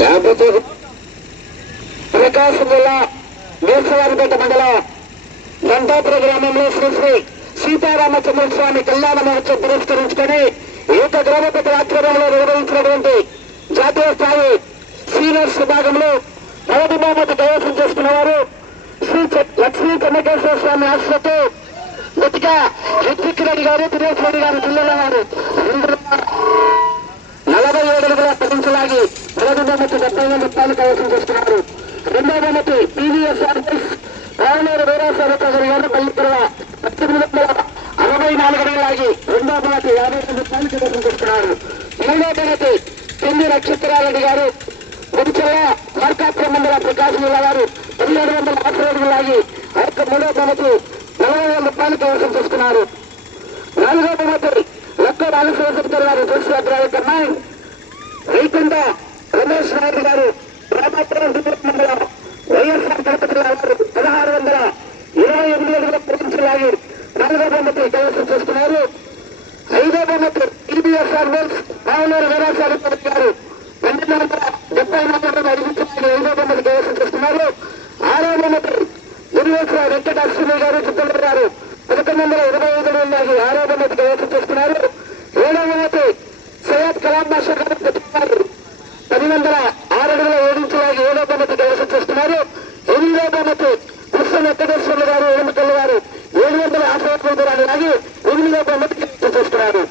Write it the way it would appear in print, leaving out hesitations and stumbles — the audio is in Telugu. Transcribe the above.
లేకపోతే ప్రకాశం జిల్లా మేసవారిపేట మండలం గంటాపుర గ్రామంలో శ్రీ శ్రీ సీతారామచంద్రస్వామి కళ్యాణ మహోత్సవం పురస్కరించుకొని ఏక గ్రామ పెద్ద ఆధ్వర్యంలో నిర్వహించినటువంటి జాతీయ స్థాయి సీనియర్స్ విభాగంలో మొదటి బహుమతి కైవసం చేసుకున్న వారు శ్రీ లక్ష్మీ చెన్నకేశ్వర స్వామి ఆశ్రతో గట్టిగా హిత్విక్ రెడ్డి గారు దినేష్ రెడ్డి గారు జిల్లాలో వారు 47 అడుగుల పదించలాగి మొదటి బహుమతి 70,000 రూపాయలు కైవసం చేసుకున్నారు. రెండవ బహుమతి పీవీఎస్ రావులేరు వీరాసారి గారు పల్లిపురవ 1864 అడుగులాగి రెండవ బహుమతి 50,000 రూపాయలు కైవసం చేసుకున్నారు. మూడవ బహుమతి పెండి నక్షత్రారెడ్డి గారు గుడిచెల్ల మార్కాపురం మండల ప్రకాశం జిల్లా వారు 1750 అడుగులాగి ఆ యొక్క మూడవ బహుమతి 40,000 రూపాయలు కైవసం చేసుకున్నారు. నాలుగవ బహుమతి లక్క రాజశేఖర్ గారు దృష్టి అభిప్రాయం వైకుంఠ రమేష్ నాయుడు గారు రామాపురం మండలం వైఎస్ఆర్ కడప జిల్లా వారు 1628 అడుగుల పూజించలాగి నాలుగో బహుమతి కైవసం చేసుకున్నారు. ఐదో బహుమతి టీబీఎస్ఆర్ వెల్స్ రావులేరు వీరాసారి గారు 1274 అడిగించలాగి ఐదో బహుమతి కైవసం చేసుకున్నారు. ఆరో బహుమతి దుర్వేశ్వర వెంకట అశ్విని గారు చిత్తూరు గారు 1125 అడుగులాగి ఆరో బహుమతి కైవసం చేసుకున్నారు. ఏడవ బహుమతి సయ్యద్ కలాం బాషా గారు 1006 అడుగుల 7 ఇంచులాగి ఏడో బహుమతి కైవసం చేసుకున్నారు. ఎనిమిదో బహుమతి కృష్ణ వెంకటేశ్వర్లు గారు 8 గారు 750 అడుగులాగి ఎనిమిదో బహుమతి కైవసం చేసుకున్నారు.